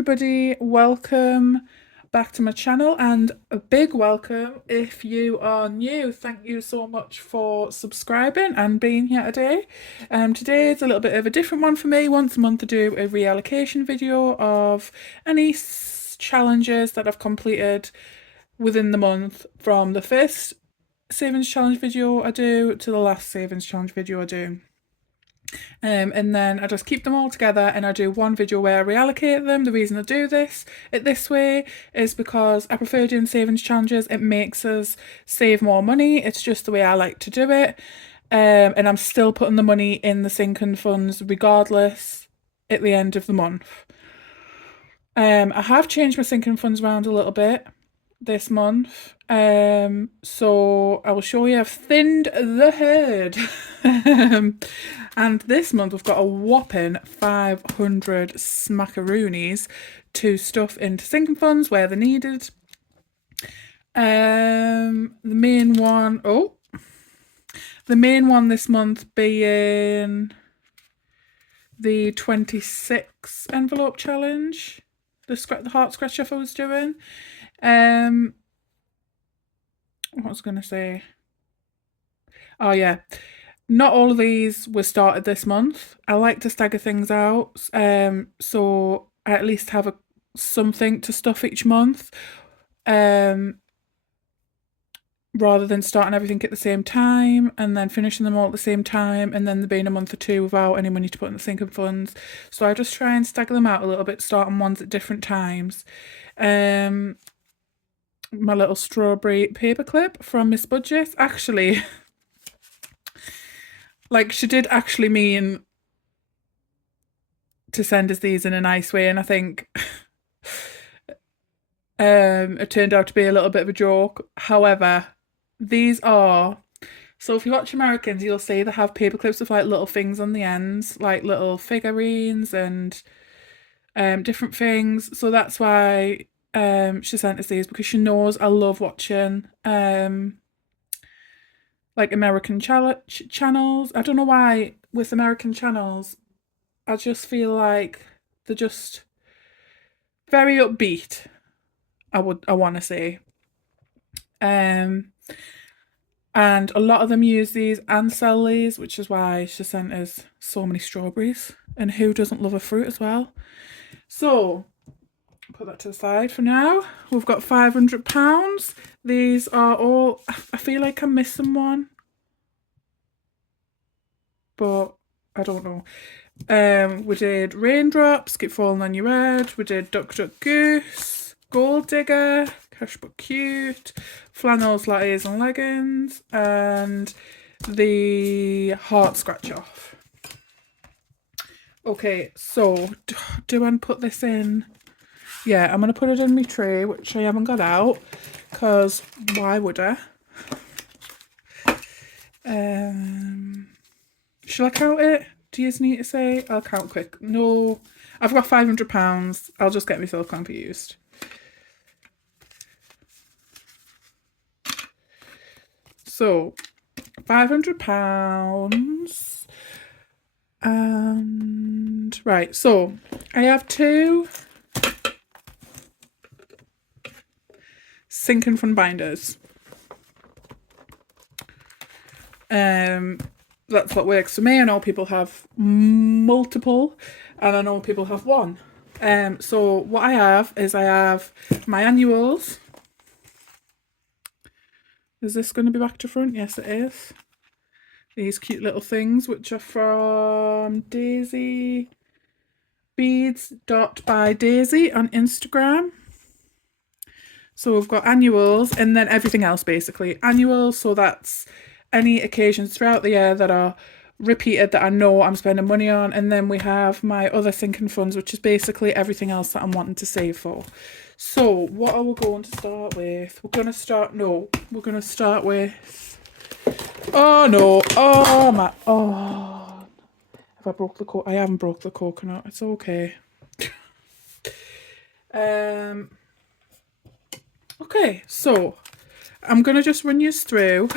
everybody, welcome back to my channel and a big welcome if you are new. Thank you so much for subscribing and being here today. Today is a little bit of a different one for me. Once a month I do a reallocation video of any challenges that I've completed within the month, from the first savings challenge video I do to the last savings challenge video I do. And then I just keep them all together and I do one video where I reallocate them. The reason I do this way is because I prefer doing savings challenges. It makes us save more money. It's just the way I like to do it. And I'm still putting the money in the sinking funds regardless at the end of the month. I have changed my sinking funds around a little bit this month. So I will show you I've thinned the herd. And this month we've got a whopping 500 smackaroonies to stuff into sinking funds where they're needed. The main one this month being the 26 envelope challenge, the heart scratch off I was doing. What was I going to say? Oh yeah, not all of these were started this month. I like to stagger things out, so I at least have something to stuff each month, rather than starting everything at the same time and then finishing them all at the same time and then there being a month or two without any money to put in the sinking funds. So I just try and stagger them out a little bit, starting ones at different times. My little strawberry paperclip from Miss Budget, actually, like, she did actually mean to send us these in a nice way, and I think it turned out to be a little bit of a joke. However, these are, so if you watch Americans, you'll see they have paper clips with like little things on the ends, like little figurines and different things. So that's why she sent us these, because she knows I love watching like American channels. I don't know why with American channels, I just feel like they're just very upbeat, I want to say. And a lot of them use these and sell these, which is why she sent us so many strawberries. And who doesn't love a fruit as well? So put that to the side for now. We've got £500. These are all, I feel like I'm missing one, but I don't know. We did Raindrops, Keep Falling on Your Head. We did Duck Duck Goose, Gold Digger, Cash But Cute, Flannels, Lattes and Leggings, and the Heart Scratch Off. Okay, so do I put this in? Yeah, I'm going to put it in my tray, which I haven't got out, because why would I? Shall I count it? Do you need to say? I'll count quick. No, I've got £500. I'll just get myself confused. So, £500. And right, so I have two sinking fund binders. That's what works for me. I know people have multiple, and I know people have one. So what I have is I have my annuals. Is this going to be back to front? Yes, it is. These cute little things, which are from Daisy Beads by Daisy on Instagram. So we've got annuals and then everything else basically. Annuals, so that's any occasions throughout the year that are repeated that I know I'm spending money on. And then we have my other sinking funds, which is basically everything else that I'm wanting to save for. So what are we going to start with? We're going to start with, oh no, oh my, oh, have I broke the I haven't broke the coconut, it's okay. Okay, so I'm going to just run you through,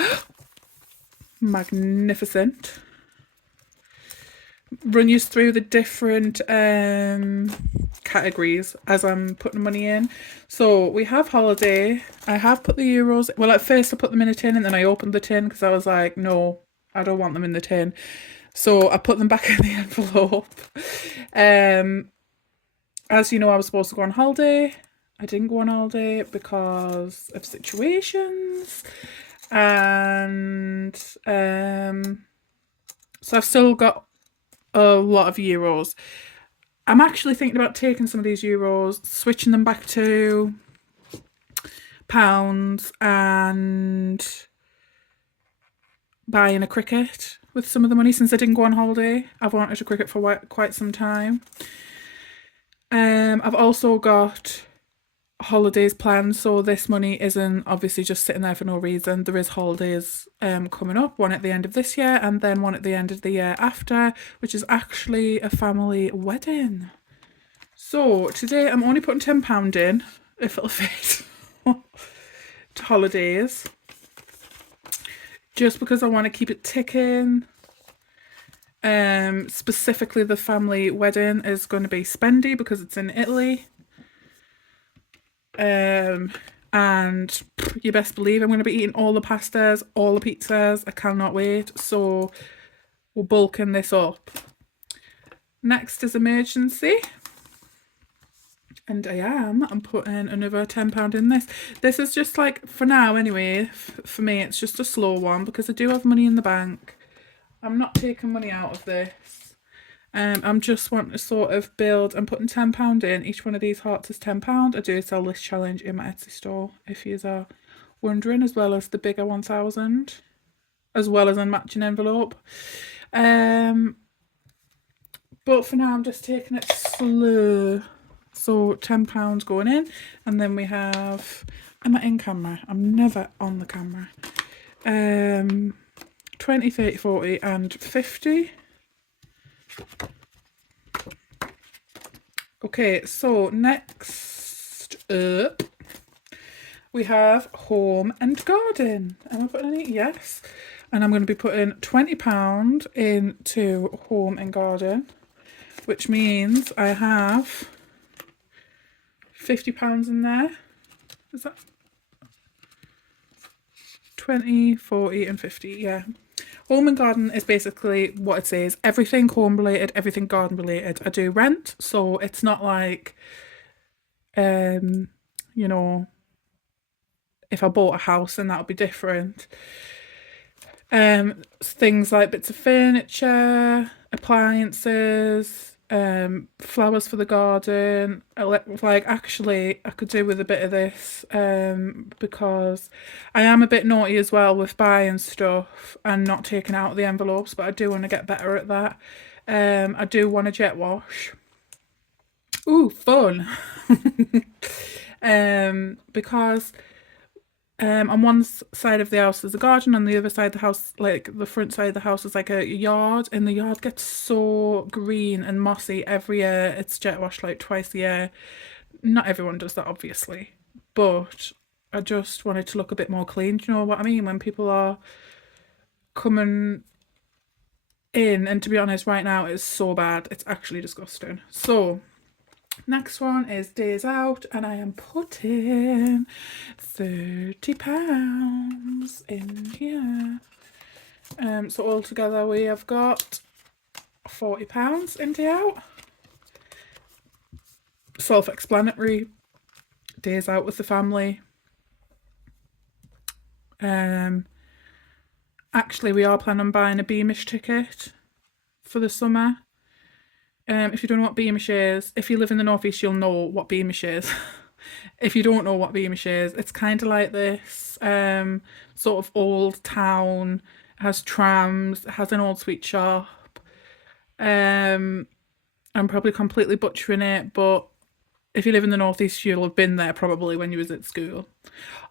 magnificent, run you through the different categories as I'm putting money in. So we have holiday. I have put the euros. Well, at first I put them in a tin and then I opened the tin because I was like, no, I don't want them in the tin. So I put them back in the envelope. Um, as you know, I was supposed to go on holiday. I didn't go on holiday because of situations. And so I've still got a lot of euros. I'm actually thinking about taking some of these euros, switching them back to pounds, and buying a cricket with some of the money since I didn't go on holiday. I've wanted a cricket for quite some time. I've also got holidays planned, so this money isn't obviously just sitting there for no reason. There is holidays coming up, one at the end of this year and then one at the end of the year after, which is actually a family wedding. So today I'm only putting £10 in, if it'll fit, to holidays, just because I want to keep it ticking. Specifically the family wedding is going to be spendy because it's in Italy. And you best believe I'm going to be eating all the pastas, all the pizzas. I cannot wait. So we're bulking this up. Next is emergency. And I'm putting another £10 in this. This is just like, for now anyway, for me it's just a slow one because I do have money in the bank. I'm not taking money out of this. I'm just wanting to sort of build. I'm putting £10 in. Each one of these hearts is £10. I do sell this challenge in my Etsy store, if you are wondering, as well as the bigger 1000, as well as a matching envelope. But for now I'm just taking it slow. So £10 going in, and then we have, am I in camera? I'm never on the camera. 20, 30, 40 and 50. Okay, so next up we have home and garden. Am I putting any? Yes. And I'm going to be putting £20 into home and garden, which means I have £50 in there. Is that 20, 40 and 50? Yeah. Home and garden is basically what it says. Everything home related, everything garden related. I do rent, so it's not like, you know, if I bought a house then that would be different. Things like bits of furniture, appliances, flowers for the garden. Like, actually I could do with a bit of this, because I am a bit naughty as well with buying stuff and not taking out the envelopes, but I do want to get better at that. I do want a jet wash. Ooh, fun. Because on one side of the house there's a garden, on the other side of the house, like the front side of the house, is like a yard, and the yard gets so green and mossy every year. It's jet washed like twice a year. Not everyone does that, obviously, but I just wanted to look a bit more clean. Do you know what I mean? When people are coming in, and to be honest, right now it's so bad, it's actually disgusting. So next one is days out, and I am putting £30 in here. So altogether we have got £40 in day out. Self-explanatory. Days out with the family. Actually, we are planning on buying a Beamish ticket for the summer. If you don't know what Beamish is, if you live in the northeast, you'll know what Beamish is. If you don't know what Beamish is, it's kind of like this sort of old town. It has trams, it has an old sweet shop. I'm probably completely butchering it, but if you live in the northeast, you'll have been there probably when you was at school.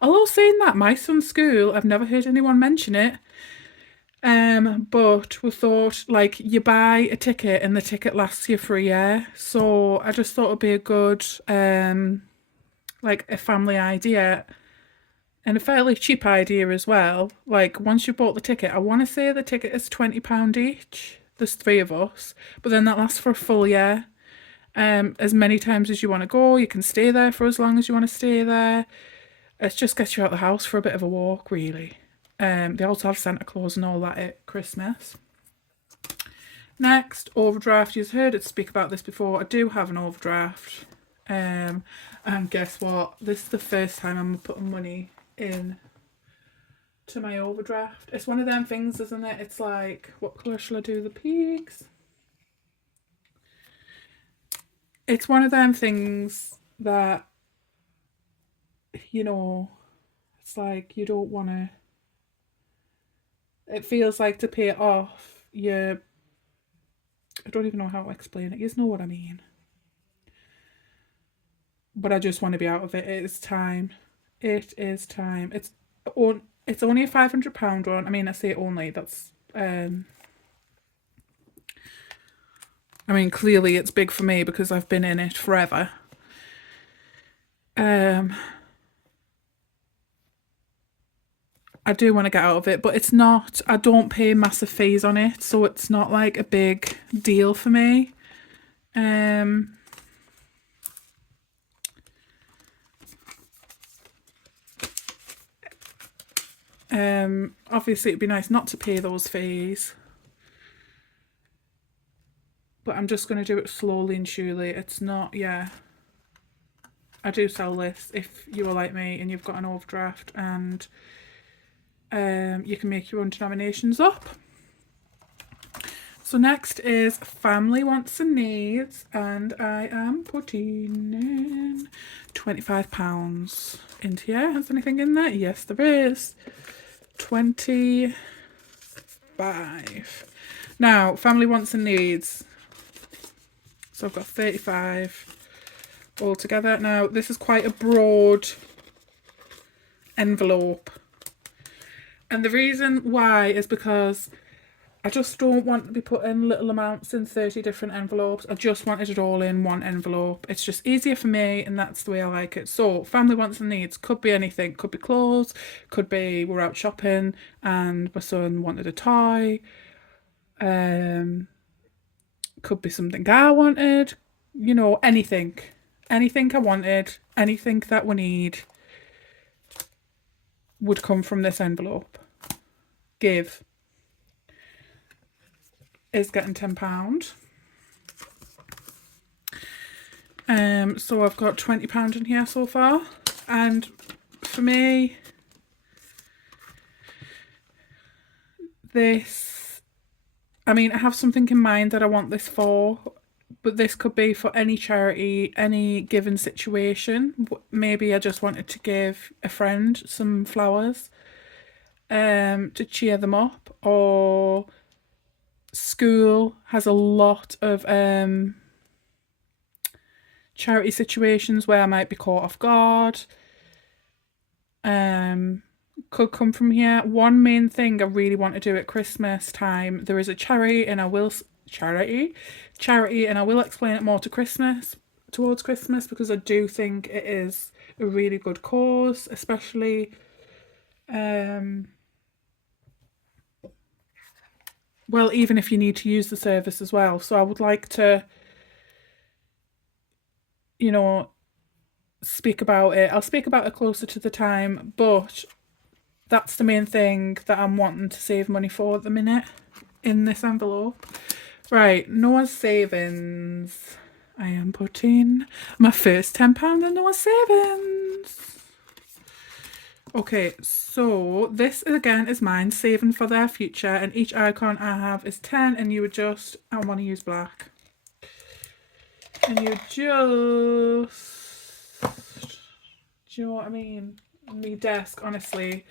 Although saying that, my son's school, I've never heard anyone mention it. But we thought, like, you buy a ticket and the ticket lasts you for a year. So I just thought it'd be a good, like, a family idea, and a fairly cheap idea as well. Like, once you bought the ticket, I want to say the ticket is £20 each. There's 3 of us, but then that lasts for a full year. as many times as you want to go. You can stay there for as long as you want to stay there. It just gets you out the house for a bit of a walk, really. They also have Santa Claus and all that at Christmas. Next, overdraft. You've heard it speak about this before. I do have an overdraft. And guess what? This is the first time I'm putting money in to my overdraft. It's one of them things, isn't it? It's like, what colour shall I do the peaks? It's one of them things that, you know, it's like you don't want to. It feels like to pay it off, I don't even know how to explain it. You know what I mean. But I just want to be out of it. It is time. It is time. It's only a £500 one. I mean, I say only. That's I mean, clearly it's big for me because I've been in it forever. I do want to get out of it, but it's not. I don't pay massive fees on it, so it's not like a big deal for me. Obviously it'd be nice not to pay those fees, but I'm just going to do it slowly and surely. It's not, yeah. I do sell this if you are like me and you've got an overdraft, and you can make your own denominations up. So next is family wants and needs, and I am putting in £25 into here. Has anything in there? Yes, there is. 25. Now, family wants and needs. So I've got 35 all together. Now, this is quite a broad envelope. And the reason why is because I just don't want to be putting little amounts in 30 different envelopes. I just wanted it all in one envelope. It's just easier for me, and that's the way I like it. So, family wants and needs could be anything. Could be clothes, could be we're out shopping and my son wanted a toy. Could be something I wanted. You know, anything. Anything I wanted, anything that we need would come from this envelope. Give is getting £10. So I've got £20 in here so far, and for me, this, I mean, I have something in mind that I want this for, but this could be for any charity, any given situation. Maybe I just wanted to give a friend some flowers, to cheer them up, or school has a lot of charity situations where I might be caught off guard. Could come from here. One main thing I really want to do at Christmas time, there is a charity, and I will explain it more towards Christmas, because I do think it is a really good cause, especially well, even if you need to use the service as well. So I would like to, you know, speak about it. I'll speak about it closer to the time, but that's the main thing that I'm wanting to save money for at the minute in this envelope. Right, Noah's savings. I am putting my first £10 in Noah's savings. Okay, so this again is mine, saving for their future, and each icon I have is 10, and you adjust. I want to use black. And you just, do you know what I mean? My desk, honestly,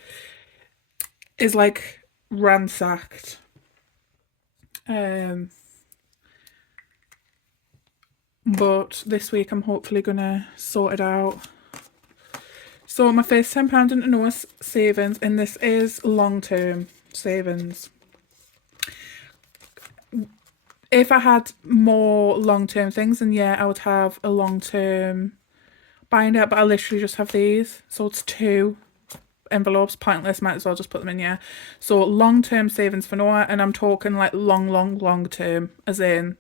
is like ransacked. But this week I'm hopefully gonna sort it out. So my first £10 into Noah's savings, and this is long-term savings. If I had more long-term things, then yeah, I would have a long-term binder, but I literally just have these. So it's 2 envelopes, pointless, might as well just put them in here. So long-term savings for Noah, and I'm talking like long term, as in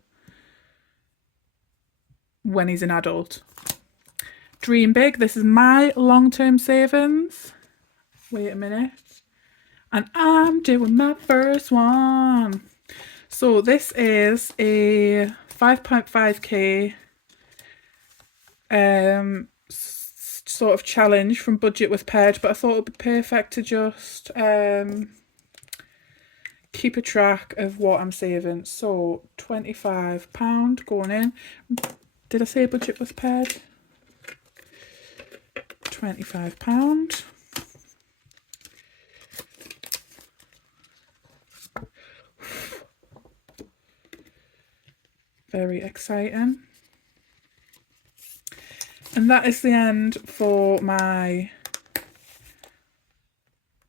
when he's an adult. Dream big. This is my long-term savings. Wait a minute. And I'm doing my first one. So this is a 5.5k sort of challenge from Budget with Ped, but I thought it would be perfect to just keep a track of what I'm saving. So £25 going in. Did I say Budget with Ped? £25. Very exciting. And that is the end for my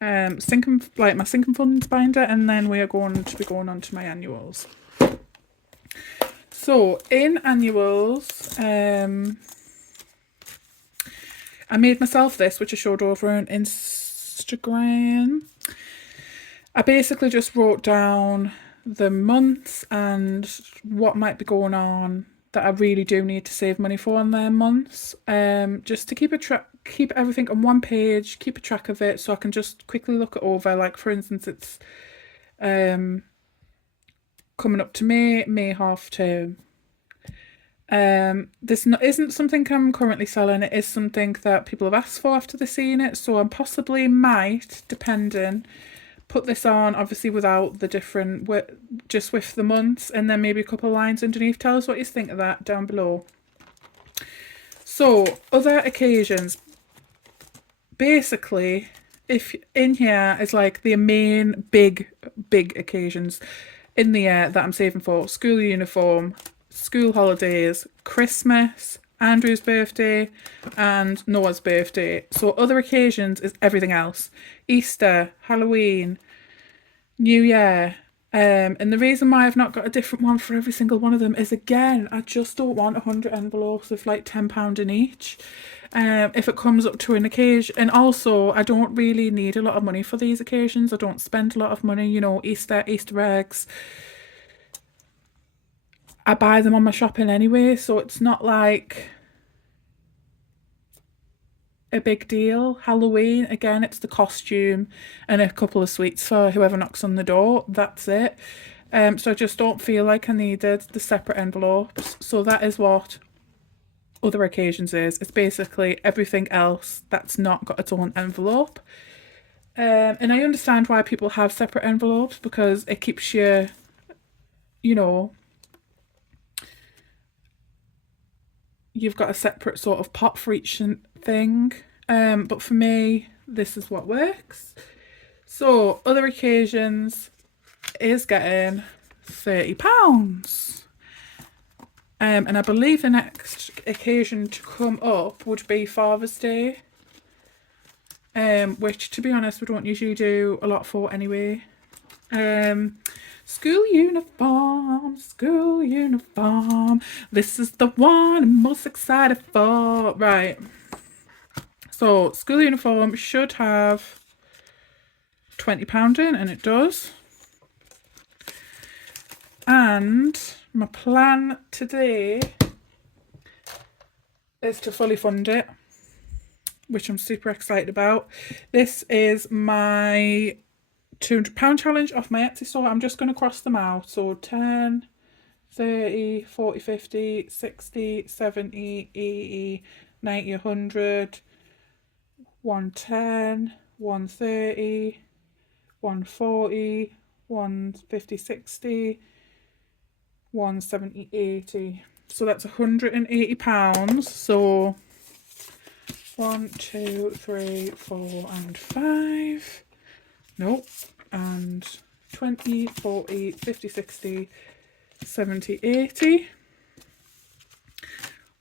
my sinking funds binder, and then we are going to be going on to my annuals. So in annuals, I made myself this, which I showed over on Instagram. I basically just wrote down the months and what might be going on that I really do need to save money for in their months, just to keep everything on one page, keep a track of it, so I can just quickly look it over. Like for instance, it's coming up to May half term. This isn't something I'm currently selling. It is something that people have asked for after they've seen it, so I possibly might, depending, put this on obviously without the different, just with the months, and then maybe a couple of lines underneath. Tell us what you think of that down below. So other occasions, basically, if in here is like the main big occasions in the year that I'm saving for: school uniform, school holidays, Christmas, Andrew's birthday, and Noah's birthday. So other occasions is everything else: Easter, Halloween, New Year. And the reason why I've not got a different one for every single one of them is, again, I just don't want 100 envelopes of like £10 in each. If it comes up to an occasion, and also I don't really need a lot of money for these occasions. I don't spend a lot of money, you know, Easter eggs. I buy them on my shopping anyway, so it's not like a big deal. Halloween, again, it's the costume and a couple of sweets for whoever knocks on the door. That's it. So I just don't feel like I needed the separate envelopes. So that is what other occasions is. It's basically everything else that's not got its own envelope. And I understand why people have separate envelopes, because it keeps you, you know, you've got a separate sort of pot for each thing. But for me, this is what works. So other occasions is getting £30. And I believe the next occasion to come up would be Father's Day, which, to be honest, we don't usually do a lot for anyway. School uniform. This is the one I'm most excited for. Right. So school uniform should have £20 in, and it does. And my plan today is to fully fund it, which I'm super excited about. This is my £200 challenge off my Etsy store. I'm just going to cross them out. So 10, 30, 40, 50, 60, 70, 80, 90, 100, 110, 130, 140, 150, 60, 170, 80. So that's £180. So 1, 2, 3, 4, and 5. Nope. And 20, 40, 50, 60, 70, 80.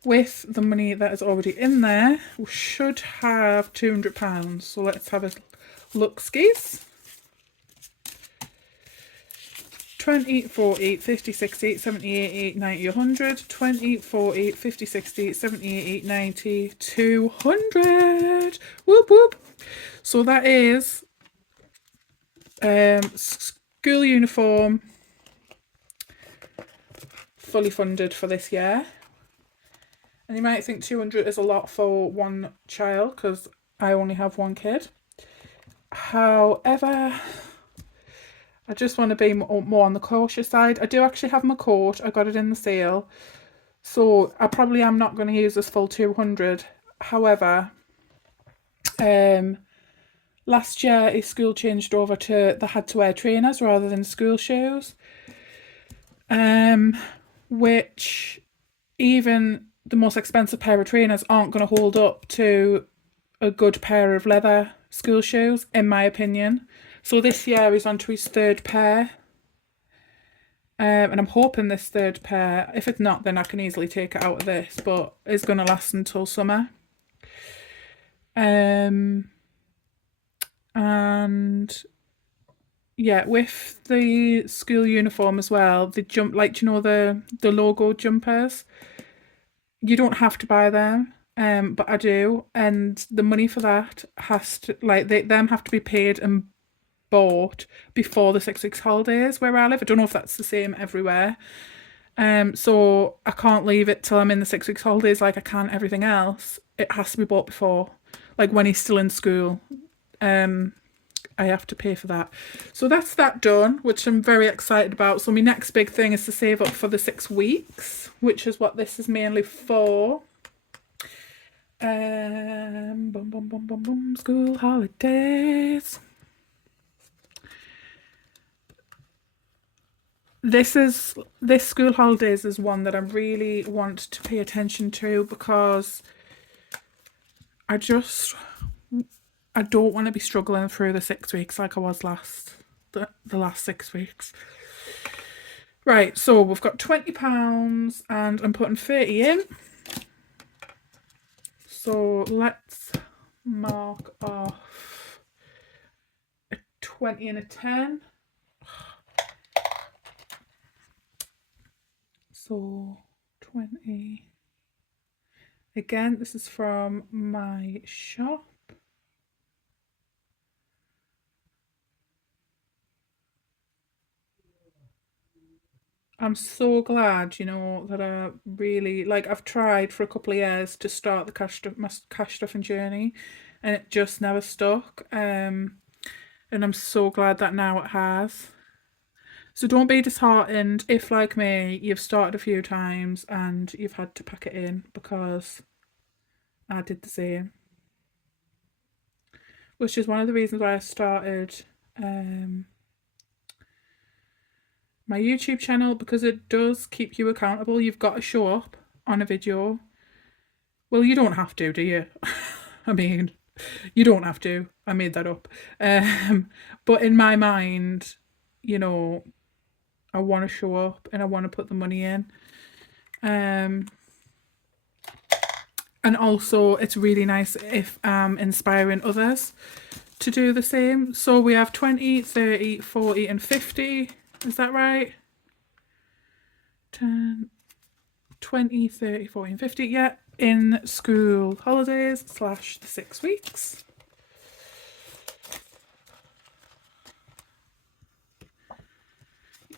With the money that is already in there, we should have £200. So let's have a look, skis. 20, 40, 50, 60, 70, 80, 90, 100, 20, 40, 50, 60, 70, 80, 90, 200. Whoop, whoop. So that is school uniform fully funded for this year. And you might think 200 is a lot for one child because I only have one kid. However, I just want to be more on the cautious side. I do actually have my coat. I got it in the sale. So I probably am not going to use this full 200. However, last year his school changed over to they had to wear trainers rather than school shoes. Which even the most expensive pair of trainers aren't going to hold up to a good pair of leather school shoes, in my opinion. So this year he's on to his third pair. And I'm hoping this third pair, if it's not, then I can easily take it out of this, but it's going to last until summer. And yeah, with the school uniform as well, the jump, like, do you know the logo jumpers? You don't have to buy them, but I do, and the money for that has to, like, them have to be paid and bought before the 6 weeks holidays where I live. I don't know if that's the same everywhere. So I can't leave it till I'm in the 6 weeks holidays like I can everything else. It has to be bought before, like when he's still in school. I have to pay for that. So that's that done, which I'm very excited about. So my next big thing is to save up for the 6 weeks, which is what this is mainly for. School holidays. This school holidays is one that I really want to pay attention to because I don't want to be struggling through the 6 weeks like I was the last 6 weeks. Right, so we've got £20 and I'm putting 30 in. So let's mark off a 20 and a 10. So 20. Again, this is from my shop. I'm so glad, that I really, like, I've tried for a couple of years to start my cash stuffing journey and it just never stuck. And I'm so glad that now it has. So don't be disheartened if, like me, you've started a few times and you've had to pack it in, because I did the same. Which is one of the reasons why I started my YouTube channel, because it does keep you accountable. You've got to show up on a video. Well, you don't have to, do you? I mean, you don't have to. I made that up. But in my mind, I want to show up and I want to put the money in. And also it's really nice if I'm inspiring others to do the same. So we have 20, 30, 40 and 50. Is that right? 10, 20, 30, 40 and 50. Yeah, in school holidays / the 6 weeks.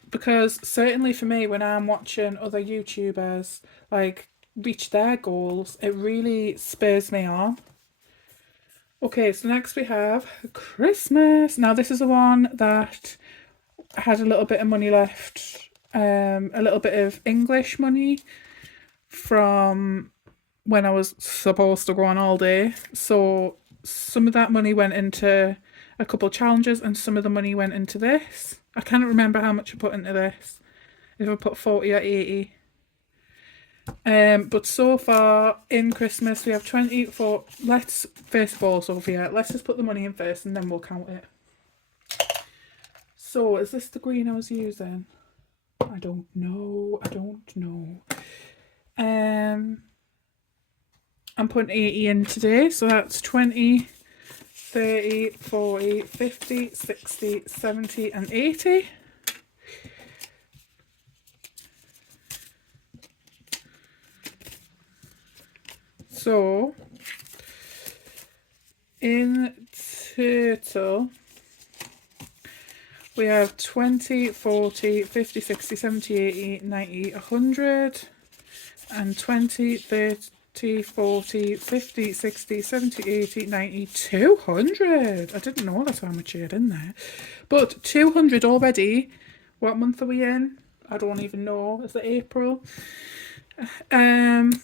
Because certainly for me, when I'm watching other YouTubers like reach their goals, it really spurs me on. Okay, so next we have Christmas. Now this is the one that I had a little bit of money left, a little bit of English money from when I was supposed to go on all day. So some of that money went into a couple of challenges and some of the money went into this. I can't remember how much I put into this, if I put 40 or 80. But so far in Christmas we have 20 for, let's, first of all, Sophia, let's just put the money in first and then we'll count it. So is this the green I was using? I don't know. I'm putting 80 in today, so that's 20, 30, 40, 50, 60, 70 and 80. So in total we have 20, 40, 50, 60, 70, 80, 90, 100 and 20, 30, 30, 40, 50, 60, 70, 80, 90, 200. I didn't know that's how much you had in there. But 200 already. What month are we in? I don't even know. Is it April? In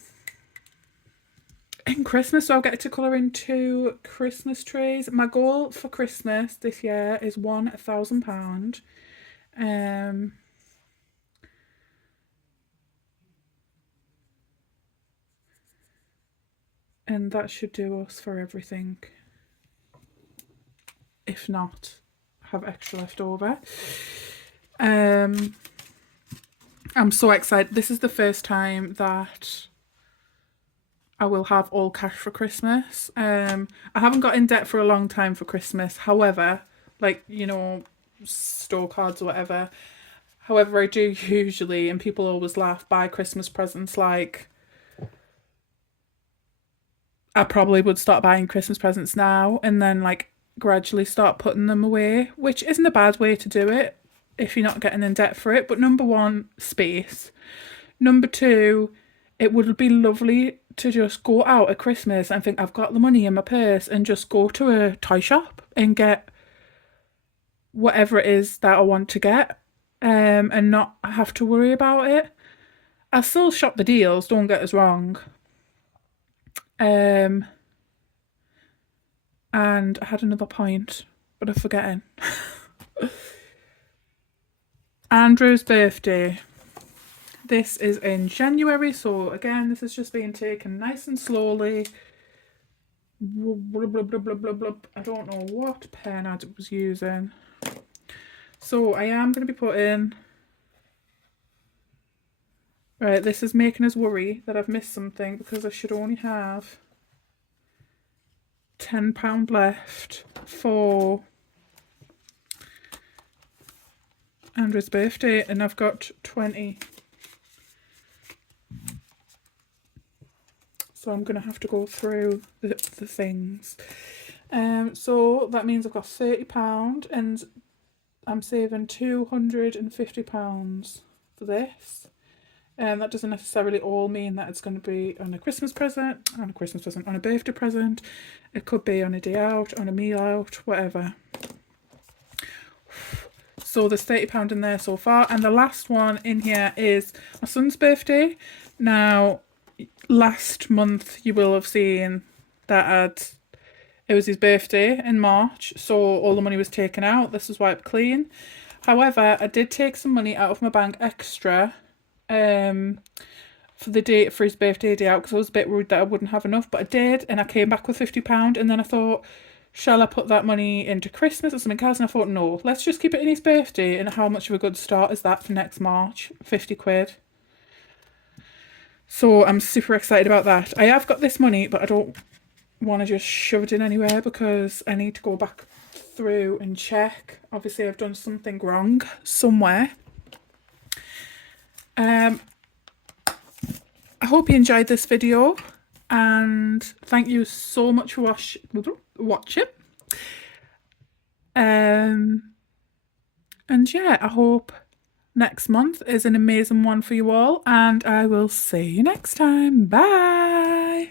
Christmas, so I'll get to colour in 2 Christmas trees. My goal for Christmas this year is £1,000. And that should do us for everything. If not, have extra left over. I'm so excited. This is the first time that I will have all cash for Christmas. I haven't got in debt for a long time for Christmas. However, like, you know, store cards or whatever. However, I do usually, and people always laugh, buy Christmas presents. Like, I probably would start buying Christmas presents now and then like gradually start putting them away, which isn't a bad way to do it if you're not getting in debt for it. But number one, space. Number two, it would be lovely to just go out at Christmas and think I've got the money in my purse and just go to a toy shop and get whatever it is that I want to get, and not have to worry about it. I still shop the deals, don't get us wrong. And I had another point, but I'm forgetting. Andrew's birthday. This is in January, so again, this is just being taken nice and slowly. I don't know what pen I was using. So I am going to be putting... Right, this is making us worry that I've missed something because I should only have £10 left for Andrew's birthday, and I've got 20. So I'm going to have to go through the things. So that means I've got £30 and I'm saving £250 for this. And that doesn't necessarily all mean that it's going to be on a Christmas present, on a birthday present. It could be on a day out, on a meal out, whatever. So there's £30 in there so far. And the last one in here is my son's birthday. Now, last month you will have seen that it was his birthday in March, so all the money was taken out. This was wiped clean. However, I did take some money out of my bank extra for his birthday day out, because I was a bit worried that I wouldn't have enough, but I did, and I came back with £50. And then I thought, shall I put that money into Christmas or something else? And I thought, no, let's just keep it in his birthday. And how much of a good start is that for next March? 50 quid. So I'm super excited about that. I have got this money, but I don't want to just shove it in anywhere because I need to go back through and check. Obviously, I've done something wrong somewhere. I hope you enjoyed this video, and thank you so much for watching. And yeah, I hope next month is an amazing one for you all, and I will see you next time. Bye.